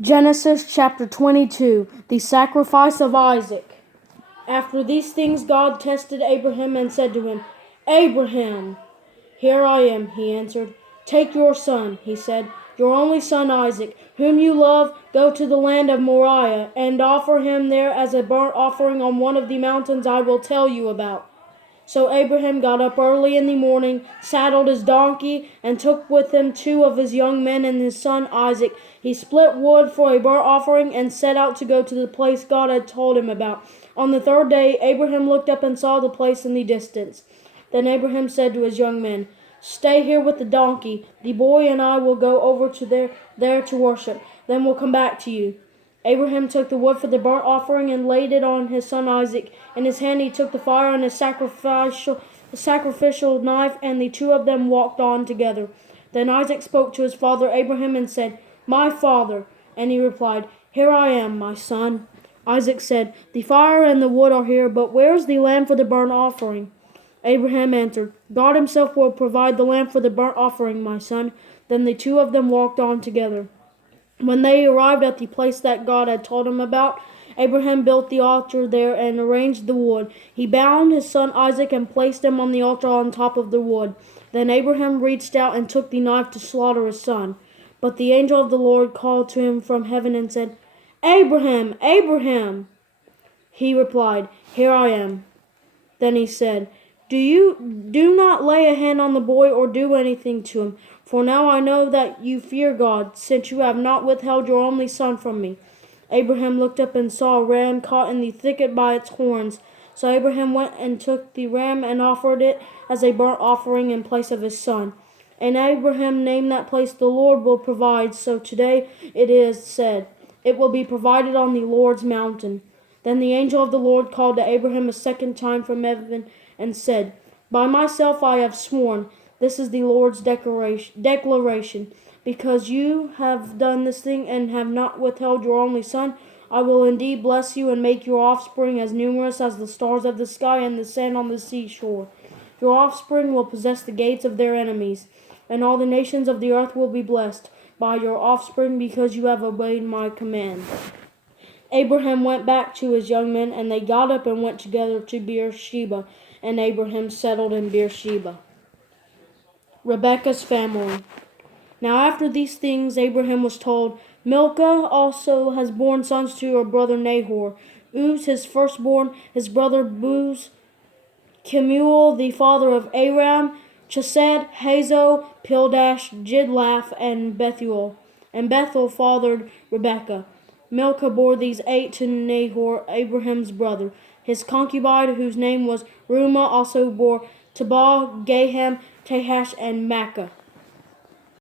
Genesis chapter 22, the sacrifice of Isaac. After these things God tested Abraham and said to him, "Abraham." "Here I am," he answered. "Take your son," he said, "your only son Isaac, whom you love, go to the land of Moriah, and offer him there as a burnt offering on one of the mountains I will tell you about." So Abraham got up early in the morning, saddled his donkey, and took with him 2 of his young men and his son Isaac. He split wood for a burnt offering and set out to go to the place God had told him about. On the 3rd day, Abraham looked up and saw the place in the distance. Then Abraham said to his young men, "Stay here with the donkey. The boy and I will go over to there to worship. Then we'll come back to you." Abraham took the wood for the burnt offering and laid it on his son Isaac. In his hand he took the fire and his sacrificial knife, and the 2 of them walked on together. Then Isaac spoke to his father Abraham and said, "My father." And he replied, "Here I am, my son." Isaac said, "The fire and the wood are here, but where is the lamb for the burnt offering?" Abraham answered, "God himself will provide the lamb for the burnt offering, my son." Then the 2 of them walked on together. When they arrived at the place that God had told him about, Abraham built the altar there and arranged the wood. He bound his son Isaac and placed him on the altar on top of the wood. Then Abraham reached out and took the knife to slaughter his son. But the angel of the Lord called to him from heaven and said, "Abraham, Abraham!" He replied, "Here I am." Then he said, Do not lay a hand on the boy or do anything to him, for now I know that you fear God, since you have not withheld your only son from me." Abraham looked up and saw a ram caught in the thicket by its horns. So Abraham went and took the ram and offered it as a burnt offering in place of his son. And Abraham named that place, "The Lord will provide." So today it is said, "It will be provided on the Lord's mountain." Then the angel of the Lord called to Abraham a second time from heaven and said, "By myself I have sworn, this is the Lord's declaration. Because you have done this thing and have not withheld your only son, I will indeed bless you and make your offspring as numerous as the stars of the sky and the sand on the seashore. Your offspring will possess the gates of their enemies, and all the nations of the earth will be blessed by your offspring because you have obeyed my command." Abraham went back to his young men, and they got up and went together to Beersheba, and Abraham settled in Beersheba. Rebekah's family. Now after these things Abraham was told, "Milcah also has borne sons to her brother Nahor, Uz his firstborn, his brother Buz, Kemuel the father of Aram, Chesed, Hazo, Pildash, Jidlaph, and Bethuel. And Bethuel fathered Rebekah. Milcah bore these 8 to Nahor, Abraham's brother. His concubine, whose name was Reumah, also bore Tabah, Gaham, Tahash, and Maacah.